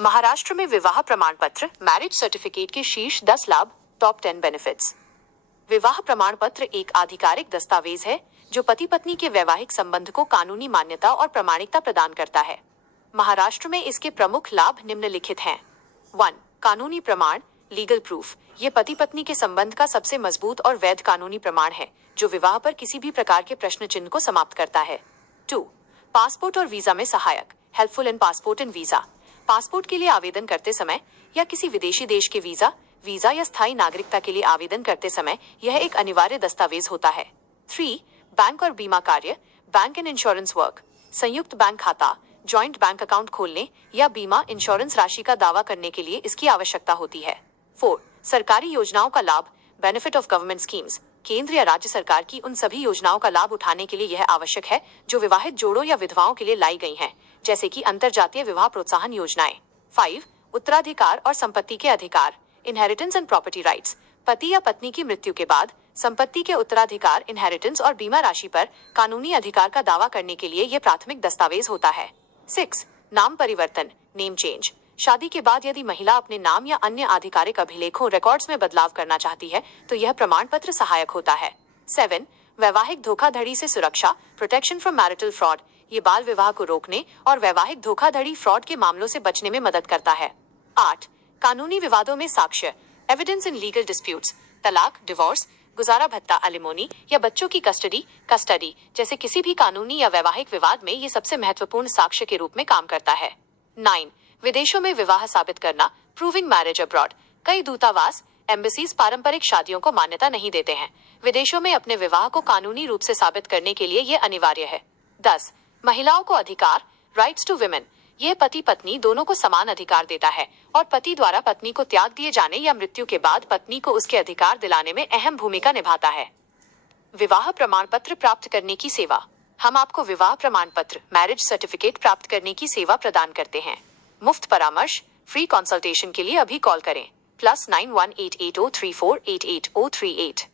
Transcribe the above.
महाराष्ट्र में विवाह प्रमाण पत्र मैरिज सर्टिफिकेट के शीर्ष 10 लाभ, टॉप 10 बेनिफिट्स। विवाह प्रमाण पत्र एक आधिकारिक दस्तावेज है जो पति पत्नी के वैवाहिक संबंध को कानूनी मान्यता और प्रामाणिकता प्रदान करता है। महाराष्ट्र में इसके प्रमुख लाभ निम्नलिखित हैं। 1. कानूनी प्रमाण, लीगल प्रूफ। ये पति पत्नी के संबंध का सबसे मजबूत और वैध कानूनी प्रमाण है जो विवाह पर किसी भी प्रकार के प्रश्न चिन्ह को समाप्त करता है। 2. पासपोर्ट और वीजा में सहायक, helpful in passport and visa. Passport के लिए आवेदन करते समय या किसी विदेशी देश के वीजा या स्थायी नागरिकता के लिए आवेदन करते समय यह एक अनिवार्य दस्तावेज होता है। 3. बैंक और बीमा कार्य, बैंक एंड इंश्योरेंस वर्क। संयुक्त बैंक खाता, जॉइंट बैंक अकाउंट खोलने या बीमा इंश्योरेंस राशि का दावा करने के लिए इसकी आवश्यकता होती है। 4. सरकारी योजनाओं का लाभ, बेनिफिट ऑफ गवर्नमेंट स्कीम्स। केंद्र या राज्य सरकार की उन सभी योजनाओं का लाभ उठाने के लिए यह आवश्यक है जो विवाहित जोड़ों या विधवाओं के लिए लाई गई हैं, जैसे कि अंतरजातीय विवाह प्रोत्साहन योजनाएं। 5. उत्तराधिकार और संपत्ति के अधिकार, इनहेरिटेंस एंड प्रॉपर्टी राइट्स। पति या पत्नी की मृत्यु के बाद संपत्ति के उत्तराधिकार, इनहेरिटेंस और बीमा राशि पर कानूनी अधिकार का दावा करने के लिए यह प्राथमिक दस्तावेज होता है। 6. नाम परिवर्तन, नेम चेंज। शादी के बाद यदि महिला अपने नाम या अन्य आधिकारिक अभिलेखों रिकॉर्ड्स में बदलाव करना चाहती है तो यह प्रमाण पत्र सहायक होता है। 7. वैवाहिक धोखाधड़ी से सुरक्षा, प्रोटेक्शन फ्रॉम मैरिटल फ्रॉड। ये बाल विवाह को रोकने और वैवाहिक धोखाधड़ी फ्रॉड के मामलों से बचने में मदद करता है। 8. कानूनी विवादों में साक्ष्य, एविडेंस इन लीगल डिस्प्यूट्स। तलाक, डिवोर्स, गुजारा भत्ता, एलिमोनी या बच्चों की कस्टडी जैसे किसी भी कानूनी या वैवाहिक विवाद में ये सबसे महत्वपूर्ण साक्ष्य के रूप में काम करता है। 9. विदेशों में विवाह साबित करना, प्रूविंग मैरिज अब्रॉड। कई दूतावास, एम्बेसीज पारंपरिक शादियों को मान्यता नहीं देते हैं। विदेशों में अपने विवाह को कानूनी रूप से साबित करने के लिए ये अनिवार्य है। 10. महिलाओं को अधिकार, राइट्स टू विमेन। यह पति पत्नी दोनों को समान अधिकार देता है और पति द्वारा पत्नी को त्याग दिए जाने या मृत्यु के बाद पत्नी को उसके अधिकार दिलाने में अहम भूमिका निभाता है। विवाह प्रमाण पत्र प्राप्त करने की सेवा। हम आपको विवाह प्रमाण पत्र, मैरिज सर्टिफिकेट प्राप्त करने की सेवा प्रदान करते हैं। मुफ्त परामर्श, फ्री कंसल्टेशन के लिए अभी कॉल करें +918803488038।